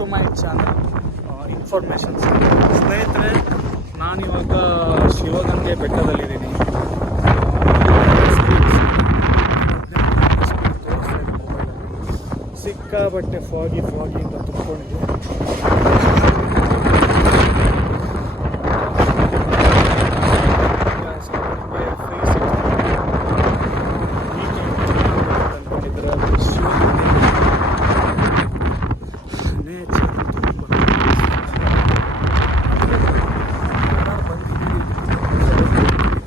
To my channel informations. ಸ್ನೇಹಿತರೆ, ನಾನಿವಾಗ ಶಿವಗಂಗೆ ಬೆಟ್ಟದಲ್ಲಿದ್ದೀನಿ. ಸಿಕ್ಕಾಬಟ್ಟೆ ಫಾಗಿ ಅಂತ ತುಂಬಿಕೊಂಡಿದೆ.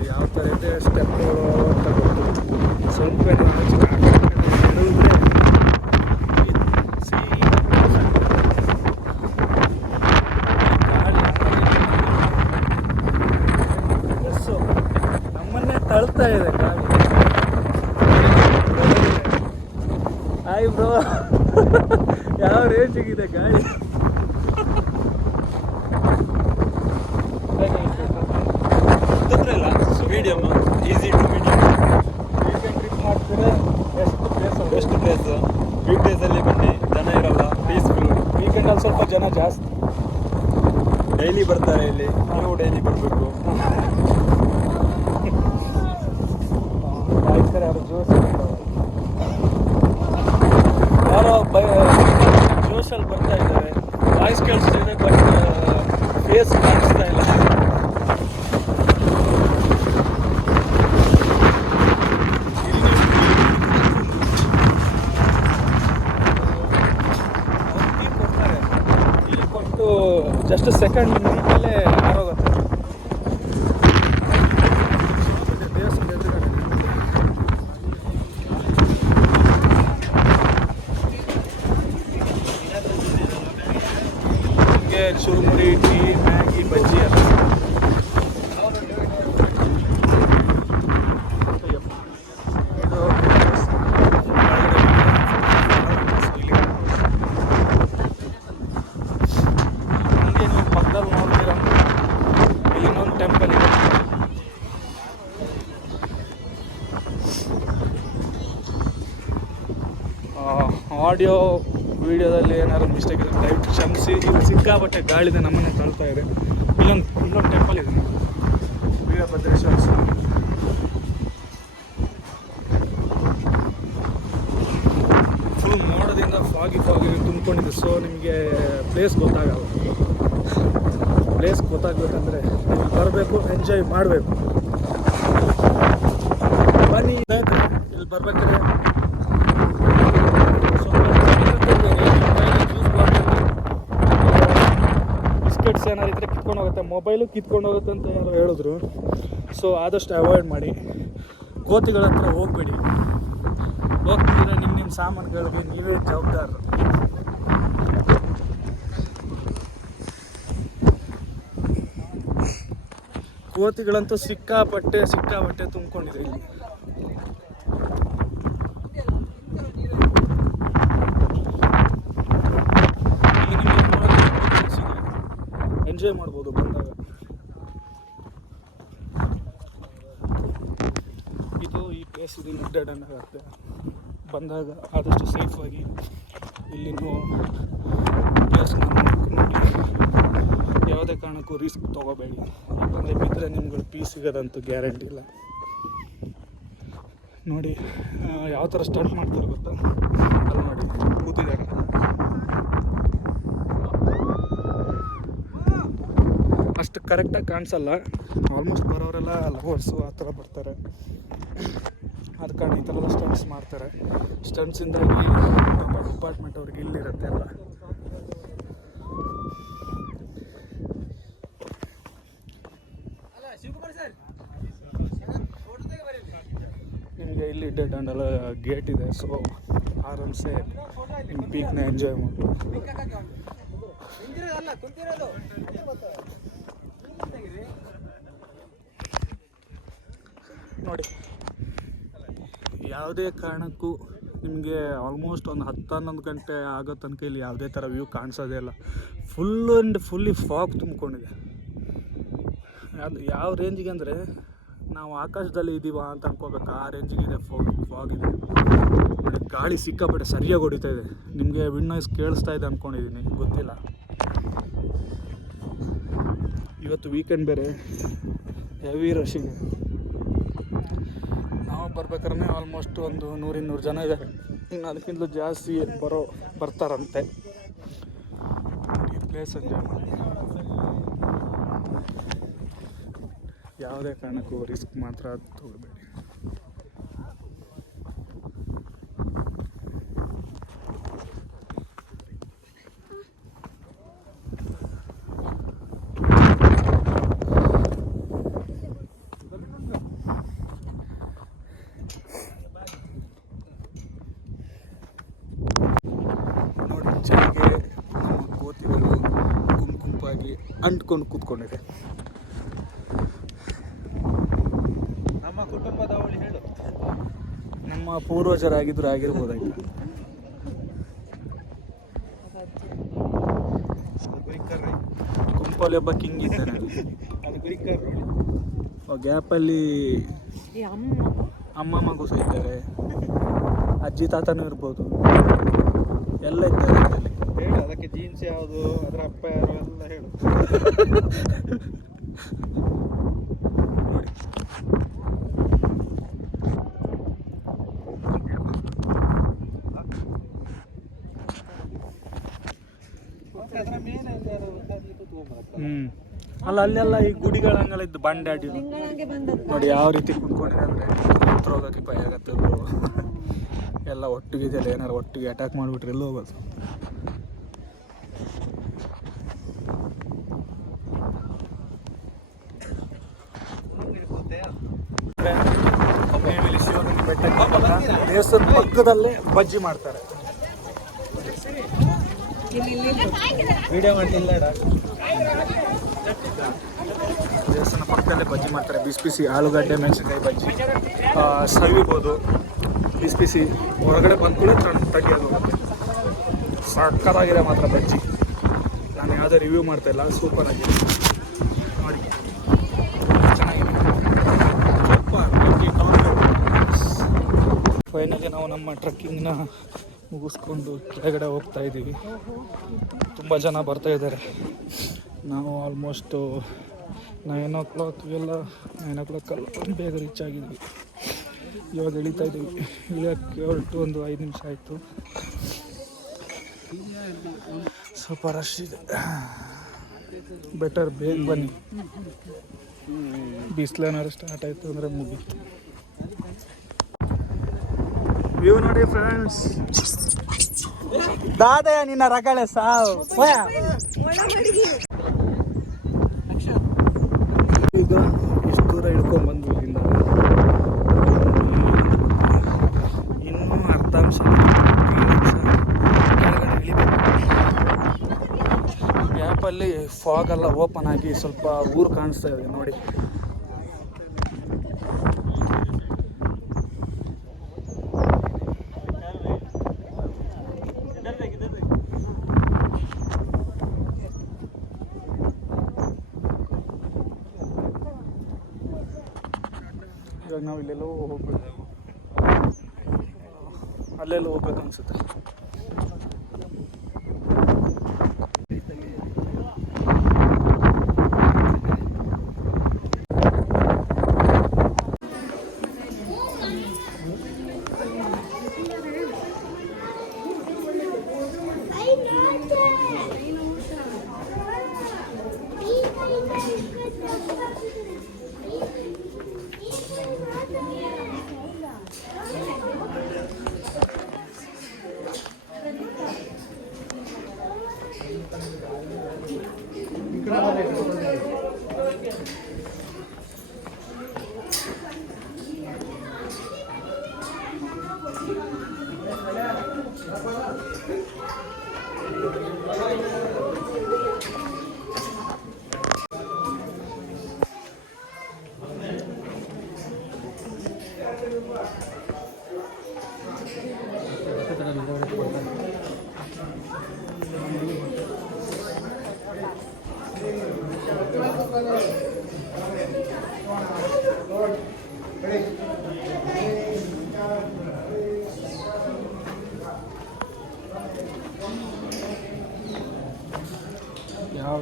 ಯಾವ ಥರ ಇದೆ ಸ್ಟೆಪ್ಗಳು ಅಂತ ಗೊತ್ತು. ಸ್ವಲ್ಪ ನಮ್ಮನ್ನೇ ತಳ್ತಾ ಇದೆ ಗಾಳಿ. ಹಾಯ್ ಬ್ರೋ, ಯಾವ ರೇಂಜಿಗಿದೆ ಗಾಳಿ. Medium, easy to medium. Weekend trip ಮಾಡ್ತೀರಾ? Best place. ವೀಕ್ ಡೇಸಲ್ಲಿ ಬನ್ನಿ, ಜನ ಇರಲ್ಲ, ಪೀಸ್ಫುಲ್. ವೀಕೆಂಡಲ್ಲಿ ಸ್ವಲ್ಪ ಜನ ಜಾಸ್ತಿ. ಡೈಲಿ ಬರ್ತಾರೆ ಇಲ್ಲಿ, ನೀವು ಡೈಲಿ ಬರಬೇಕು. ಯಾರು ಜೋಶ್ ಯಾರೋ ಜೋಶಲ್ಲಿ ಬರ್ತಾ ಇದ್ದಾರೆ. ವಾಯ್ಸ್ ಕೇಳಿಸ್ತಿದೆ, ಬಟ್ ಫೇಸ್ ಕಾಣಿಸ್ತಾ ಇಲ್ಲ. ಇಲ್ಲಿ ಕೊಟ್ಟು ಜಸ್ಟ್ ಸೆಕೆಂಡ್ ಮಿನಿಟಲ್ಲೇ ಆರೋಗುತ್ತೆ. ಚುರುಮುರಿ, ಟೀ, ಮ್ಯಾಗಿ, ಬಜ್ಜಿ ಎಲ್ಲ. ಇದು ಹಂಗೆ ನೀವು ಪಕ್ಕದಲ್ಲಿ ನೋಡ್ತೀರ, ಇಲ್ಲಿ ಇನ್ನೊಂದು ಟೆಂಪಲ್ ಇದೆ. ಆಡಿಯೋ ವಿಡಿಯೋದಲ್ಲಿ ಏನಾದ್ರು ಮಿಸ್ಟೇಕ್ ಇದೆ ದಯವಿಟ್ಟು ಕ್ಷಮಿಸಿ. ಇಲ್ಲಿ ಸಿಕ್ಕಾಬಟ್ಟೆ ಗಾಳಿದೆ, ನಮ್ಮನ್ನೇ ತಳ್ತಾ ಇದೆ. ಇಲ್ಲೊಂದು ಟೆಂಪಲ್ ಇದೆ, ವೀರಭದ್ರೇಶ್ವರ ಸ್ವಾಮಿ. ಫುಲ್ ಮೋಡದಿಂದ ಫಾಗಿ ತುಂಬಿಕೊಂಡಿದೆ. ಸೊ ನಿಮಗೆ ಪ್ಲೇಸ್ ಗೊತ್ತಾಗಲ್ಲ. ಪ್ಲೇಸ್ ಗೊತ್ತಾಗಬೇಕಂದ್ರೆ ನೀವು ಬರಬೇಕು, ಎಂಜಾಯ್ ಮಾಡಬೇಕು. ಬನ್ನಿ ಇಲ್ಲಿ ಬರ್ಬೇಕಾದ್ರೆ ಬಿಸ್ಕೆಟ್ಸ್ ಏನಾರು ಇದ್ದರೆ ಕಿತ್ಕೊಂಡು ಹೋಗುತ್ತೆ, ಮೊಬೈಲು ಕಿತ್ಕೊಂಡು ಹೋಗುತ್ತೆ ಅಂತ ಯಾರು ಹೇಳಿದ್ರು. ಸೊ ಆದಷ್ಟು ಅವಾಯ್ಡ್ ಮಾಡಿ. ಕೋತಿಗಳ ಹತ್ರ ಹೋಗಬೇಡಿ. ಹೋಗ್ತಿದ್ರೆ ನಿಮ್ಮ ಸಾಮಾನುಗಳಿಗೆ ನೀವೇ ಜವಾಬ್ದಾರರು. ಕೋತಿಗಳಂತೂ ಸಿಕ್ಕಾಪಟ್ಟೆ ತುಂಬಿಕೊಂಡಿದೆ ಇಲ್ಲಿ. ಎಂಜಾಯ್ ಮಾಡ್ಬೋದು ಬಂದಾಗ. ಈ ಪ್ಲೇಸ್ ಇದು ಅಡ್ಡಾಡಂಗೆ ಆಗುತ್ತೆ. ಬಂದಾಗ ಆದಷ್ಟು ಸೇಫಾಗಿ ಇಲ್ಲಿ ಪ್ಲೇಸ್ನ ನೋಡಿ. ಯಾವುದೇ ಕಾರಣಕ್ಕೂ ರಿಸ್ಕ್ ತೊಗೋಬೇಡಿ, ಯಾಕಂದರೆ ಬಿದ್ದರೆ ನಿಮ್ಗಳು ಪೀಸ್ ಸಿಗೋದಂತೂ ಗ್ಯಾರಂಟಿ ಇಲ್ಲ. ನೋಡಿ ಯಾವ ಥರ ಸ್ಟಾರ್ಟ್ ಮಾಡ್ತಾರೆ ಗೊತ್ತಾ? ಅಲ್ಲಿ ನೋಡಿ ಕೂತಿದ್ದಾರೆ. ಅಷ್ಟು ಕರೆಕ್ಟಾಗಿ ಕಾಣಿಸಲ್ಲ. ಆಲ್ಮೋಸ್ಟ್ ಬರೋರೆಲ್ಲ ಲವರ್ಸು ಆ ಥರ ಬರ್ತಾರೆ. ಆದ ಕಾರಣ ಈ ಥರದ ಸ್ಟಂಟ್ಸ್ ಮಾಡ್ತಾರೆ. ಸ್ಟಂಟ್ಸಿಂದಾಗಿ ಡಿಪಾರ್ಟ್ಮೆಂಟ್ ಅವ್ರಿಗೆ ಇಲ್ಲಿರುತ್ತೆ ಅಲ್ಲ. ನಿಮಗೆ ಇಲ್ಲಿ ಡೆಡ್ ಆ್ಯಂಡ್ ಎಲ್ಲ ಗೇಟ್ ಇದೆ. ಸೊ ಆರಾಮ್ಸೆ ನಿಮ್ಮ ಪೀಕ್ನ ಎಂಜಾಯ್ ಮಾಡ್ಬೋದು. ನೋಡಿ, ಯಾವುದೇ ಕಾರಣಕ್ಕೂ ನಿಮಗೆ ಆಲ್ಮೋಸ್ಟ್ ಒಂದು 10-11 ಗಂಟೆ ಆಗೋ ತನಕ ಇಲ್ಲಿ ಯಾವುದೇ ಥರ ವ್ಯೂ ಕಾಣಿಸೋದೇ ಇಲ್ಲ. ಫುಲ್ಲಿ ಫಾಗ್ ತುಂಬಿಕೊಂಡಿದೆ. ಅದು ಯಾವ ರೇಂಜಿಗೆ ಅಂದರೆ ನಾವು ಆಕಾಶದಲ್ಲಿ ಇದ್ದೀವ ಅಂತ ಅನ್ಕೋಬೇಕು, ಆ ರೇಂಜಿಗಿದೆ ಫಾಗ್ ಇದೆ. ನೋಡಿ ಗಾಳಿ ಸಿಕ್ಕಾಪಟ್ಟೆ ಸರಿಯಾಗಿ ಹೊಡಿತಾ ಇದೆ. ನಿಮಗೆ ವಿಂಡ್ ನಾಯ್ಸ್ ಕೇಳಿಸ್ತಾ ಇದೆ ಅಂದ್ಕೊಂಡಿದ್ದೀನಿ, ಗೊತ್ತಿಲ್ಲ. ಇವತ್ತು ವೀಕೆಂಡ್ ಬೇರೆ, ಹೆವಿ ರಶಿಗೆ. ನಾವು ಬರ್ಬೇಕಾದ್ರೆ ಆಲ್ಮೋಸ್ಟ್ ಒಂದು 100-200 ಜನ ಇದ್ದಾರೆ. ಇನ್ನು ಅದಕ್ಕಿಂತಲೂ ಜಾಸ್ತಿ ಬರ್ತಾರಂತೆ. ಈ ಪ್ಲೇಸ್ ಎಂಜಾಯ್ ಮಾಡಿ. ಯಾವುದೇ ಕಾರಣಕ್ಕೂ ರಿಸ್ಕ್ ಮಾತ್ರ ತಗೋಬೇಡಿ. ನೋಡಿ ಚಳಿಗೆ ನಮ್ಮ ಕೋತಿಗಳು ಗುಂಪಾಗಿ ಅಂಟ್ಕೊಂಡು ಕೂತ್ಕೊಂಡಿದೆ. ಕುಟುಂಬದ ಅವಳಿ ಹೇಳು. ನಮ್ಮ ಪೂರ್ವಜರಾಗಿದ್ರು ಆಗಿರ್ಬೋದಾಯ್ತು. ಗುಂಪಲ್ಲಿ ಒಬ್ಬ ಕಿಂಗ್ ಇದ್ದಾನೆ. ಗ್ಯಾಪಲ್ಲಿ ಅಮ್ಮ ಮಗು ಸಹ ಇದ್ದಾರೆ, ಅಜ್ಜಿ ತಾತನೂ ಇರ್ಬೋದು, ಎಲ್ಲ ಇದ್ದಾರೆ. ಹೇಳು ಅದಕ್ಕೆ ಜೀನ್ಸ್ ಯಾವುದು, ಅದರ ಅಪ್ಪ ಯಾರು ಎಲ್ಲ ಹೇಳು. ಅಲ್ಲೆಲ್ಲ ಈ ಗುಡಿಗಳಂಗೆಲ್ಲ ಇದ್ದು ಬಂಡೆ ಅಡ್ಡಿ ನೋಡಿ ಯಾವ ರೀತಿ ಕುತ್ಕೊಂಡಿದೆ ಅಂದರೆ ಹತ್ರ ಹೋಗೋಕ್ಕೆ ಭಯ ಆಗತ್ತೆ. ಎಲ್ಲ ಒಟ್ಟಿಗೆ ಇದೆಯಲ್ಲ, ಏನಾರು ಒಟ್ಟಿಗೆ ಅಟ್ಯಾಕ್ ಮಾಡಿಬಿಟ್ರೆ ಎಲ್ಲೂ ಹೋಗೋದು. ದೇವಸ್ಥಾನ ಪಕ್ಕದಲ್ಲೇ ಬಜ್ಜಿ ಮಾಡ್ತಾರೆ. ವಿಡಿಯೋ ಮಾಡ್ತಿಲ್ಲ. ದೇವಸ್ಥಾನ ಪಕ್ಕದಲ್ಲೇ ಬಜ್ಜಿ ಮಾಡ್ತಾರೆ. ಬಿಸಿ ಆಲೂಗಡ್ಡೆ ಮೆಣಸಿನಕಾಯಿ ಬಜ್ಜಿ ಸವಿಬೋದು. ಬಿಸಿ ಹೊರಗಡೆ ಬಂದ್ಕೂಡಲೇ ತಗ್ಗಿಯೋದು ಹೋಗುತ್ತೆ. ಸಕ್ಕತ್ತಾಗಿದೆ ಮಾತ್ರ ಬಜ್ಜಿ. ನಾನು ಯಾವುದೇ ರಿವ್ಯೂ ಮಾಡ್ತಾಯಿಲ್ಲ, ಸೂಪರ್ ಆಗಿದೆ ನೋಡಿ, ಚೆನ್ನಾಗಿದೆ. ಫೈನಲಿ ನಾವು ನಮ್ಮ ಟ್ರೆಕ್ಕಿಂಗ್ನ ಮುಗಿಸ್ಕೊಂಡು ಕೆಳಗಡೆ ಹೋಗ್ತಾ ಇದ್ದೀವಿ. ತುಂಬ ಜನ ಬರ್ತಾ ಇದ್ದಾರೆ. ನಾವು ಆಲ್ಮೋಸ್ಟು 9 o'clock ಬೇಗ ರೀಚ್ ಆಗಿದ್ವಿ. ಇವಾಗ ಇಳಿತಾ ಇದ್ದೀವಿ. ಇಳಿಯೋಕ್ಕೆ ಹೊರಟು ಒಂದು 5 ನಿಮಿಷ ಆಯಿತು. ಸ್ವಲ್ಪ ರಶ್ ಇದೆ, ಬೆಟರ್ ಬೇಗ ಬನ್ನಿ. ಬಿಸಿಲೇನಾದ್ರು ಸ್ಟಾರ್ಟ್ ಆಯಿತು ಅಂದರೆ ಮುಗೀತು. ವ್ಯೂ ನೋಡಿ ಫ್ರೆಂಡ್ಸ್. ದಾದಾ ನಿನ್ನ ರಗಳೆ ಸಾವು. ಈಗ ಇಷ್ಟು ದೂರ ಇಳ್ಕೊಂಡ್ಬಂದು ಇಲ್ಲಿಂದ ಇನ್ನೂ ಅರ್ಧಾಂಶ ಕೆಳಗಡೆ ಇಳಿಬೇಕು. ಗ್ಯಾಪಲ್ಲಿ ಫಾಗ್ ಎಲ್ಲ ಓಪನ್ ಆಗಿ ಸ್ವಲ್ಪ ಊರು ಕಾಣಿಸ್ತಾ ಇದೆ ನೋಡಿ. ಇವಾಗ ನಾವು ಇಲ್ಲೆಲ್ಲೋ ಹೋಗ್ಬೇಕು, ಅಲ್ಲೆಲ್ಲೋ ಹೋಗ್ಬೇಕು ಅನ್ಸುತ್ತೆ.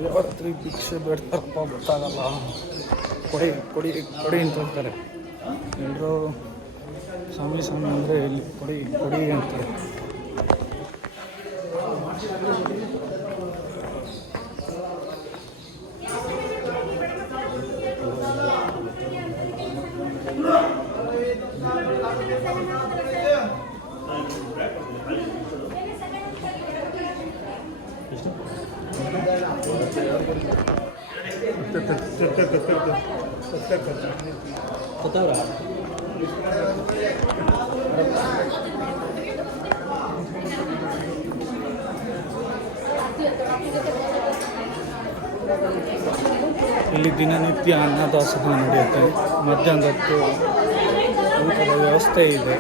ಯಾವ ರಾತ್ರಿ ಭಿಕ್ಷೆ ಬೇಡ್ತಾರಪ್ಪ ಗೊತ್ತಾಗಲ್ಲ. ಕೊಡಿ ಕೊಡಿ ಕೊಡಿ ಅಂತ ಹೇಳ್ತಾರೆ ಎಲ್ಲರೂ. ಸ್ವಾಮಿ ಸ್ವಾಮಿ ಅಂದರೆ ಇಲ್ಲಿ ಕೊಡಿ ಕೊಡಿ ಅಂತಾರೆ. ಇಲ್ಲಿ ದಿನನಿತ್ಯ ಅನ್ನದಾಸೋಹ ನಡೆಯುತ್ತೆ. ಮಧ್ಯಾಹ್ನದ ಹೊತ್ತು ಊಟದ ವ್ಯವಸ್ಥೆ ಇದೆ.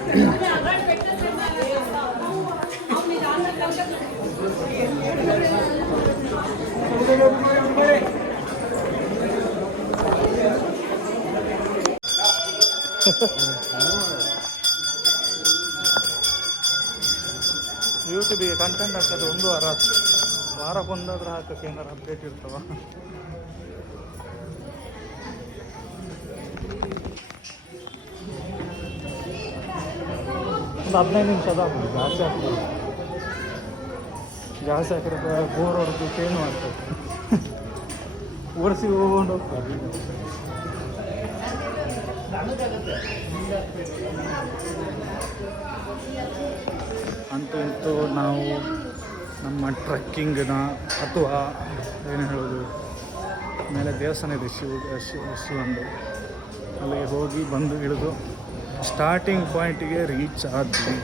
ಯೂಟ್ಯೂಬಿಗೆ ಕಂಟೆಂಟ್ ಹಾಕೋದು ಒಂದು ವಾರಕ್ಕೊಂದಾದ್ರೂ ಹಾಕೋಕ್ಕೆ ಏನಾರು ಅಪ್ಡೇಟ್ ಇರ್ತವ. ಒಂದು 15 ನಿಮಿಷ ಅದಾಗ್ಬೋದು, ಜಾಸ್ತಿ ಆಗ್ತದೆ. ಜಾಸ್ತಿ ಹಾಕಿದ್ರೆ ಬೋರ್ ಹೊಡೆದು ಚೇಂಜ್ ಮಾಡ್ತದೆ. ಓಡಿಸಿ ಹೋಗ್ಕೊಂಡು ಹೋಗ್ತದೆ. ಅಂತೂ ಇಂತೂ ನಾವು ನಮ್ಮ ಟ್ರೆಕ್ಕಿಂಗ್ನ ಅಥವಾ ಏನು ಹೇಳೋದು ಮೇಲೆ ದೇವಸ್ಥಾನ ಇದೆ ಶಿವಂದು, ಅಲ್ಲಿಗೆ ಹೋಗಿ ಬಂದು ಇಳಿದು ಸ್ಟಾರ್ಟಿಂಗ್ ಪಾಯಿಂಟಿಗೆ ರೀಚ್ ಆದ್ವಿ.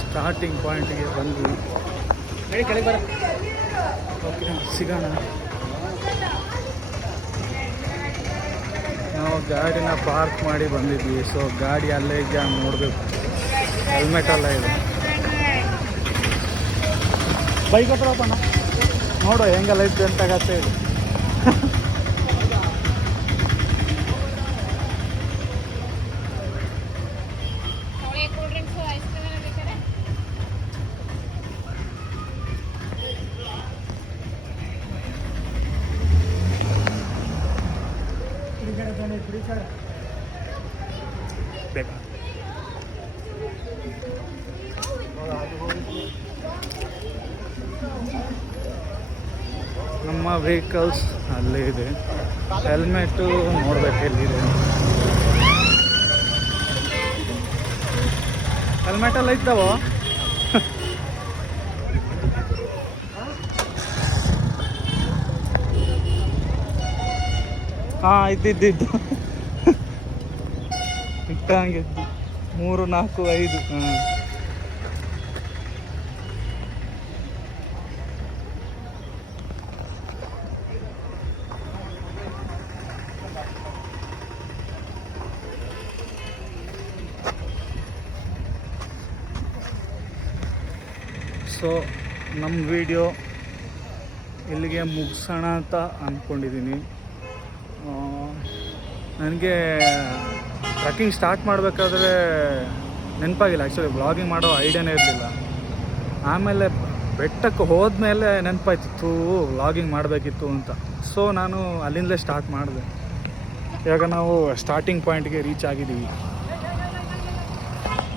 ಸ್ಟಾರ್ಟಿಂಗ್ ಪಾಯಿಂಟಿಗೆ ಬಂದ್ವಿ. ಓಕೆ, ಸಿಗೋಣ. ನಾವು ಗಾಡಿನ ಪಾರ್ಕ್ ಮಾಡಿ ಬಂದಿದ್ವಿ. ಸೊ ಗಾಡಿ ಅಲ್ಲೇ ಇದೆಯಾ ನೋಡಬೇಕು. ಹೆಲ್ಮೆಟ್ ಎಲ್ಲ ಇದೆ. ಬೈಕ್ ಹತ್ರ ಹೋಗೋಣ, ನೋಡು ಹೆಂಗೆಲ್ಲ ಇದ್ದು ಅಂತಾಗತ್ತೆ ಇದು. ಬೇಕಾ ನಮ್ಮ ವೆಹಿಕಲ್ಸ್ ಅಲ್ಲೇ ಇದೆ. ಹೆಲ್ಮೆಟ್ಟು ನೋಡ್ಬೇಕು ಎಲ್ಲಿದೆ. ಹೆಲ್ಮೆಟ್ ಎಲ್ಲ ಇದ್ದಾವ. ಹಾಂ ಇದ್ದಿದ್ದು ಇಟ್ಟಂಗಿದ್ದು 3, 4, 5. ಹಾಂ ಸೊ ನಮ್ಮ ವಿಡಿಯೋ ಇಲ್ಲಿಗೆ ಮುಗಿಸೋಣ ಅಂತ ಅಂದ್ಕೊಂಡಿದ್ದೀನಿ. ನನಗೆ ಟ್ರಕ್ಕಿಂಗ್ ಸ್ಟಾರ್ಟ್ ಮಾಡಬೇಕಾದ್ರೆ ನೆನಪಾಗಿಲ್ಲ. ಆ್ಯಕ್ಚುಲಿ ವ್ಲಾಗಿಂಗ್ ಮಾಡೋ ಐಡಿಯಾನೇ ಇರಲಿಲ್ಲ. ಆಮೇಲೆ ಬೆಟ್ಟಕ್ಕೆ ಹೋದ್ಮೇಲೆ ನೆನಪಾಯ್ತಿತ್ತು ವ್ಲಾಗಿಂಗ್ ಮಾಡಬೇಕಿತ್ತು ಅಂತ. ಸೊ ನಾನು ಅಲ್ಲಿಂದಲೇ ಸ್ಟಾರ್ಟ್ ಮಾಡಿದೆ. ಇವಾಗ ನಾವು ಸ್ಟಾರ್ಟಿಂಗ್ ಪಾಯಿಂಟ್ಗೆ ರೀಚ್ ಆಗಿದ್ದೀವಿ.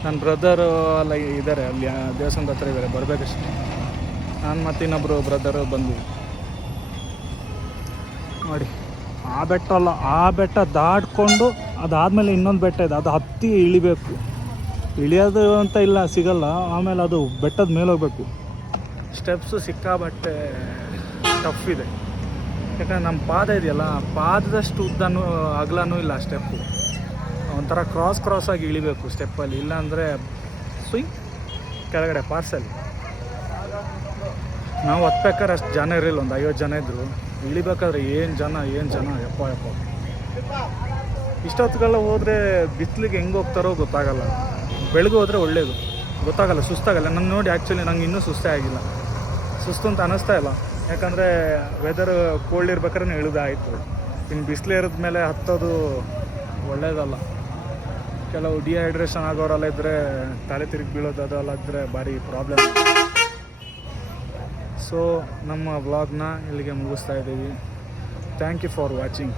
ನನ್ನ ಬ್ರದರು ಎಲ್ಲ ಇದ್ದಾರೆ, ಅಲ್ಲಿ ದೇವಸ್ಥಾನದ ಹತ್ರ ಇದ್ದಾರೆ, ಬರಬೇಕಷ್ಟೇ. ನಾನು ಮತ್ತು ಇನ್ನೊಬ್ಬರು ಬ್ರದರು ಬಂದ್ವಿ. ನೋಡಿ, ಆ ಬೆಟ್ಟ ಅಲ್ಲ, ಆ ಬೆಟ್ಟ ದಾಟ್ಕೊಂಡು ಅದಾದಮೇಲೆ ಇನ್ನೊಂದು ಬೆಟ್ಟ ಇದೆ, ಅದು ಹತ್ತಿ ಇಳಿಬೇಕು. ಇಳಿಯೋದು ಅಂತ ಇಲ್ಲ, ಸಿಗಲ್ಲ. ಆಮೇಲೆ ಅದು ಬೆಟ್ಟದ ಮೇಲೆ ಹೋಗ್ಬೇಕು. ಸ್ಟೆಪ್ಸು ಸಿಕ್ಕಾಬಟ್ಟೆ ಟಫ್ ಇದೆ. ಯಾಕಂದರೆ ನಮ್ಮ ಪಾದ ಇದೆಯಲ್ಲ, ಪಾದದಷ್ಟು ಉದ್ದನೂ ಅಗಲನೂ ಇಲ್ಲ ಸ್ಟೆಪ್ಪು. ಒಂಥರ ಕ್ರಾಸ್ ಆಗಿ ಇಳಿಬೇಕು ಸ್ಟೆಪ್ಪಲ್ಲಿ, ಇಲ್ಲಾಂದರೆ ಸ್ವಿಂಗ್ ಕೆಳಗಡೆ ಪಾರ್ಸಲ್. ನಾವು ಹತ್ಬೇಕಾದ್ರೆ ಅಷ್ಟು ಜನ ಇರಲಿಲ್ಲ, ಒಂದು 50 ಜನ ಇದ್ದರು. ಇಳಿಬೇಕಾದ್ರೆ ಏನು ಜನ ಯಪ್ಪ. ಇಷ್ಟೊತ್ತುಗೆಲ್ಲ ಹೋದರೆ ಬಿಸಿಲಿಗೆ ಹೆಂಗೆ ಹೋಗ್ತಾರೋ ಗೊತ್ತಾಗಲ್ಲ. ಬೆಳಗ್ಗೆ ಹೋದರೆ ಒಳ್ಳೆಯದು, ಗೊತ್ತಾಗಲ್ಲ, ಸುಸ್ತಾಗಲ್ಲ. ನನ್ನ ನೋಡಿ ಆ್ಯಕ್ಚುಲಿ ನಂಗೆ ಇನ್ನೂ ಸುಸ್ತೇ ಆಗಿಲ್ಲ, ಸುಸ್ತು ಅಂತ ಅನ್ನಿಸ್ತಾ ಇಲ್ಲ. ಯಾಕಂದರೆ ವೆದರ್ ಕೋಲ್ಡ್ ಇರ್ಬೇಕಾದ್ರೆ ಇಳಿದಾಯಿತು. ಇನ್ನು ಬಿಸಿಲು ಇರೋದ ಮೇಲೆ ಹತ್ತೋದು ಒಳ್ಳೆಯದಲ್ಲ. ಕೆಲವು ಡಿಹೈಡ್ರೇಷನ್ ಆಗೋರೆಲ್ಲ ಇದ್ದರೆ, ತಲೆ ತಿರುಗಿ ಬೀಳೋದು ಅದೆಲ್ಲ ಇದ್ದರೆ ಭಾರಿ ಪ್ರಾಬ್ಲಮ್. ಸೊ ನಮ್ಮ ವ್ಲಾಗ್ನ ಇಲ್ಲಿಗೆ ಮುಗಿಸ್ತಾ ಇದ್ದೀವಿ. Thank you for watching.